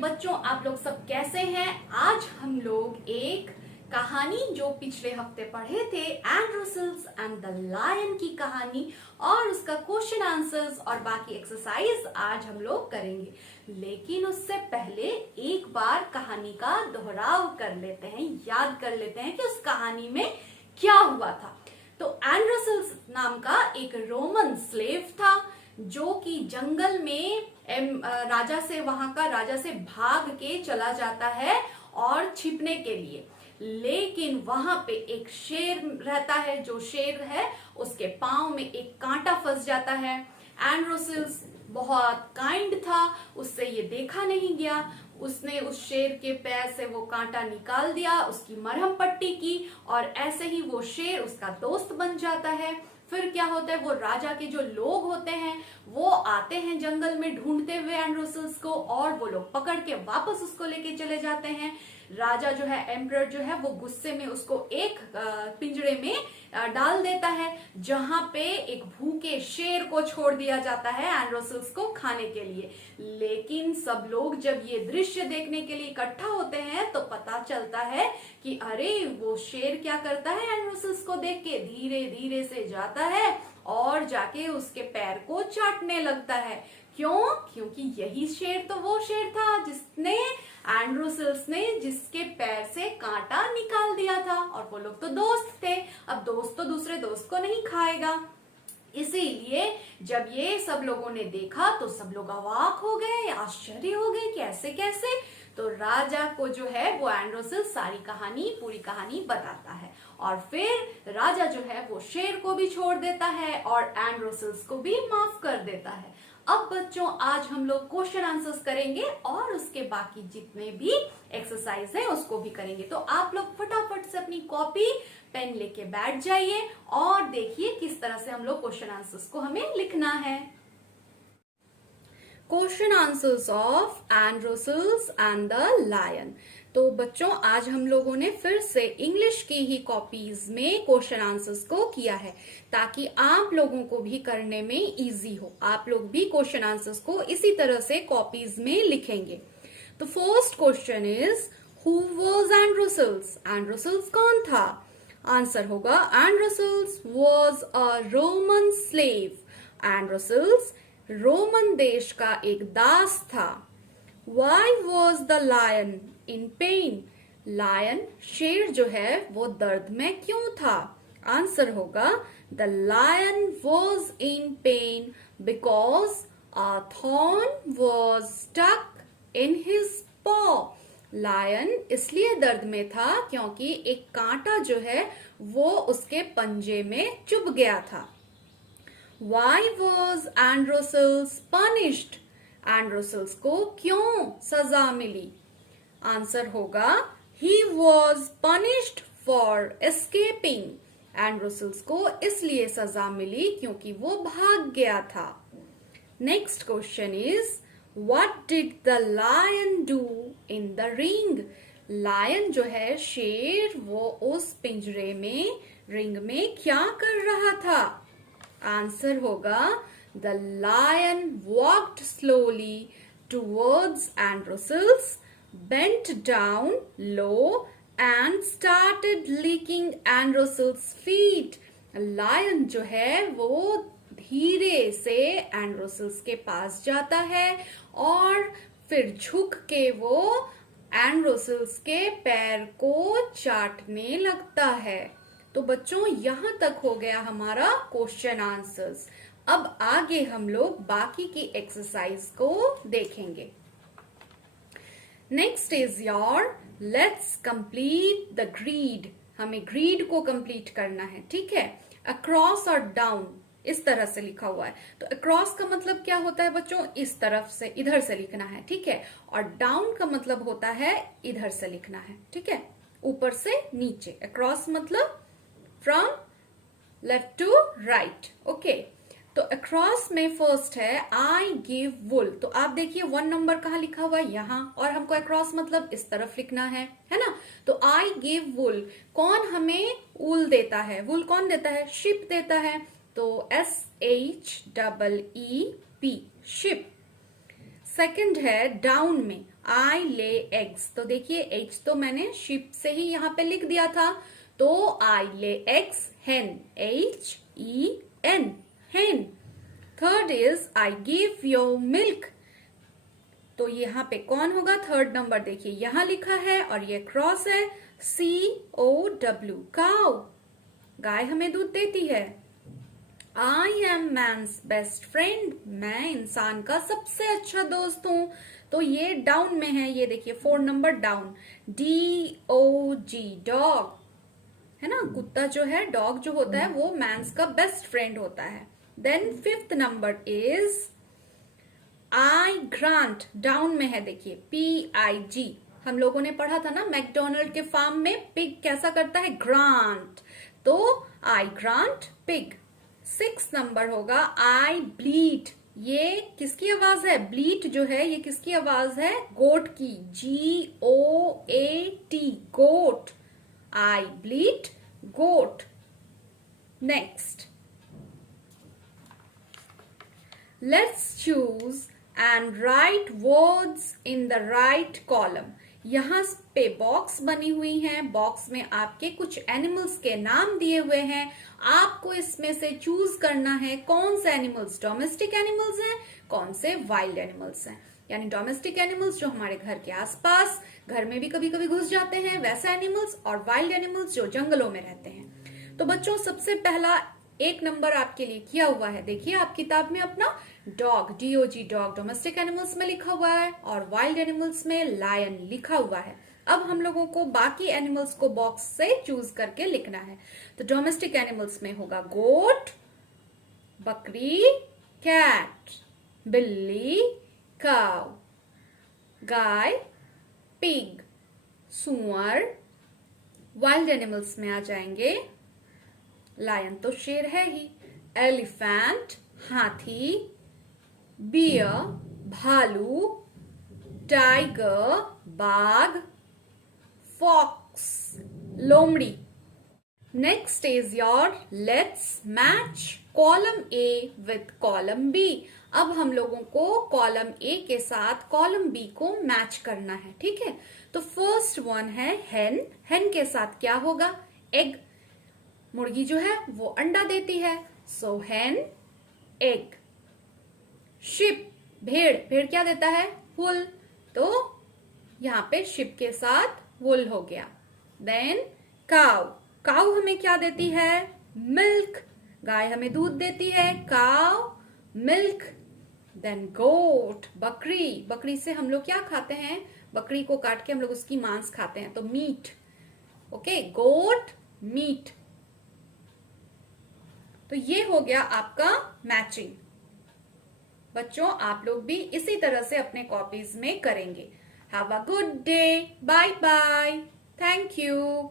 बच्चों, आप लोग सब कैसे हैं? आज हम लोग एक कहानी जो पिछले हफ्ते पढ़े थे, Androcles and the lion की कहानी, और उसका क्वेश्चन आंसर्स और बाकी एक्सरसाइज आज हम लोग करेंगे। लेकिन उससे पहले एक बार कहानी का दोहराव कर लेते हैं, याद कर लेते हैं कि उस कहानी में क्या हुआ था। तो एंड रसेल्स नाम का एक रोमन स्लेव था जो कि जंगल में राजा से, वहां का राजा से भाग के चला जाता है और छिपने के लिए। लेकिन वहां पे एक शेर रहता है, जो शेर है उसके पांव में एक कांटा फंस जाता है। एंड रसेल्स बहुत काइंड था, उससे ये देखा नहीं गया। उसने उस शेर के पैर से वो कांटा निकाल दिया, उसकी मरहम पट्टी की, और ऐसे ही वो शेर उसका दोस्त बन जाता है। फिर क्या होता है, वो राजा के जो लोग होते हैं वो आते हैं जंगल में ढूंढते हुए एंड रसेल्स को, और वो लोग पकड़ के वापस उसको लेके चले जाते हैं। राजा जो है, एम्परर जो है, वो गुस्से में उसको एक पिंजरे में डाल देता है, जहां पे एक भूखे शेर को छोड़ दिया जाता है एंड रसेल्स को खाने के लिए। लेकिन सब लोग जब ये दृश्य देखने के लिए इकट्ठा होते हैं तो पता चलता है कि अरे वो शेर क्या करता है, एंड रसेल्स को देख के धीरे धीरे से जाता है और जाके उसके पैर को चाटने लगता है। क्यों? क्योंकि यही शेर तो वो शेर था जिसने, एंड रसेल्स ने, जिसके पैर से कांटा निकाल दिया था। और वो लोग तो दोस्त थे, अब दोस्त तो दूसरे दोस्त को नहीं खाएगा। इसीलिए जब ये सब लोगों ने देखा तो सब लोग अवाक हो गए, आश्चर्य हो गए कि ऐसे कैसे। तो राजा को जो है वो एंड रसेल्स सारी कहानी, पूरी कहानी बताता है, और फिर राजा जो है वो शेर को भी छोड़ देता है और एंड रसेल्स को भी माफ कर देता है। अब बच्चों, आज हम लोग क्वेश्चन आंसर्स करेंगे और उसके बाकी जितने भी एक्सरसाइज है उसको भी करेंगे। तो आप लोग फटाफट से अपनी कॉपी पेन लेके बैठ जाइए और देखिए किस तरह से हम लोग क्वेश्चन आंसर्स को हमें लिखना है। Question answers of Androcles and the lion. तो बच्चों, आज हम लोगों ने फिर से इंग्लिश की ही कॉपीज में क्वेश्चन आंसर्स को किया है, ताकि आप लोगों को भी करने में इजी हो। आप लोग भी क्वेश्चन आंसर्स को इसी तरह से कॉपीज में लिखेंगे। तो first question is, who was and Russell's? And Russell's कौन था? आंसर होगा, and Russell's was a Roman slave. And Russell's Roman देश का एक दास था। Why was the lion in pain? Lion, शेर जो है वो दर्द में क्यों था? आंसर होगा, the lion was in pain because a thorn was stuck in his paw. Lion इसलिए दर्द में था क्योंकि एक कांटा जो है वो उसके पंजे में चुभ गया था। Why was Androcles punished? Androcles को क्यों सजा मिली? आंसर होगा, he was punished for escaping. Androcles को इसलिए सजा मिली क्योंकि वो भाग गया था। Next question is, what did the lion do in the ring? Lion जो है, शेर, वो उस पिंजरे में, रिंग में क्या कर रहा था? आंसर होगा, the lion walked slowly towards and rसेल्स, bent down low and started licking and रसेल्स feet. लायन जो है वो धीरे से एंड रसेल्स के पास जाता है और फिर झुक के वो एंड रसेल्स के पैर को चाटने लगता है। तो बच्चों, यहां तक हो गया हमारा क्वेश्चन आंसर्स। अब आगे हम लोग बाकी की एक्सरसाइज को देखेंगे। Next is your let's complete the grid. हमें ग्रीड को कंप्लीट करना है, ठीक है। अक्रॉस और डाउन इस तरह से लिखा हुआ है। तो अक्रॉस का मतलब क्या होता है बच्चों? इस तरफ से, इधर से लिखना है, ठीक है। और डाउन का मतलब होता है इधर से लिखना है, ठीक है, ऊपर से नीचे। अक्रॉस मतलब from left to right, okay. तो अक्रॉस में फर्स्ट है, आई गिव वुल। तो आप देखिए 1 नंबर कहाँ लिखा हुआ है? यहाँ। और हमको अक्रॉस मतलब इस तरफ लिखना है ना। तो आई गिव वुल, कौन हमें ऊल देता है? वुल कौन देता है? शिप देता है। तो SHEEP, शिप। सेकंड है डाउन में, आई ले एग्स। तो देखिए एग्स तो मैंने शिप से ही यहाँ पे लिख दिया था, तो आई ले एग्स हेन, HEN, हेन। Third is I give you milk. तो यहाँ पे कौन होगा थर्ड नंबर, देखिए यहां लिखा है और ये क्रॉस है, COW, काउ। गाय हमें दूध देती है। I am man's best friend, मैं इंसान का सबसे अच्छा दोस्त हूं। तो ये डाउन में है, ये देखिए 4 नंबर डाउन, DOG, डॉग, है ना। कुत्ता जो है, डॉग जो होता है वो मैन्स का बेस्ट फ्रेंड होता है। Then 5th number is I grant, down में है देखिए, PIG। हम लोगों ने पढ़ा था ना मैकडोनल्ड के फार्म में पिग कैसा करता है, ग्रांट। तो आई ग्रांट पिग। 6th नंबर होगा आई ब्लीट। ये किसकी आवाज है, ब्लीट जो है ये किसकी आवाज है, गोट की, GOAT, goat. I bleat goat. Next, let's choose and write words in the right column। यहाँ पे बॉक्स बनी हुई है, बॉक्स में आपके कुछ एनिमल्स के नाम दिए हुए हैं। आपको इसमें से चूज करना है कौन से एनिमल्स डोमेस्टिक एनिमल्स हैं, कौन से वाइल्ड एनिमल्स हैं। यानी डोमेस्टिक एनिमल्स जो हमारे घर के आसपास, घर में भी कभी कभी घुस जाते हैं, वैसे एनिमल्स, और वाइल्ड एनिमल्स जो जंगलों में रहते हैं। तो बच्चों सबसे पहला 1 नंबर आपके लिए किया हुआ है, देखिए आप किताब में अपना, dog, DOG, dog domestic animals में लिखा हुआ है और वाइल्ड एनिमल्स में लायन लिखा हुआ है। अब हम लोगों को बाकी एनिमल्स को बॉक्स से चूज करके लिखना है। तो डोमेस्टिक एनिमल्स में होगा गोट, बकरी, कैट, बिल्ली, काउ, गाय, पिग, सुअर। वाइल्ड एनिमल्स में आ जाएंगे, लायन तो शेर है ही, एलिफेंट, हाथी, बियर, भालू, टाइगर, बाघ, फॉक्स, लोमड़ी। Next is your let's match column A with column B। अब हम लोगों को कॉलम A के साथ कॉलम B को मैच करना है, ठीक है। तो फर्स्ट वन है हेन। हेन के साथ क्या होगा, एग। मुर्गी जो है वो अंडा देती है, सो हेन एग। शिप, भेड़, भेड़ क्या देता है, वुल। तो यहाँ पे शिप के साथ वुल हो गया। देन काउ, काउ हमें क्या देती है, मिल्क। गाय हमें दूध देती है, काउ मिल्क। देन गोट, बकरी, बकरी से हम लोग क्या खाते हैं, बकरी को काट के हम लोग उसकी मांस खाते हैं, तो मीट। ओके, गोट मीट। तो ये हो गया आपका मैचिंग। बच्चों आप लोग भी इसी तरह से अपने कॉपीज में करेंगे। Have a good day, bye bye, thank you.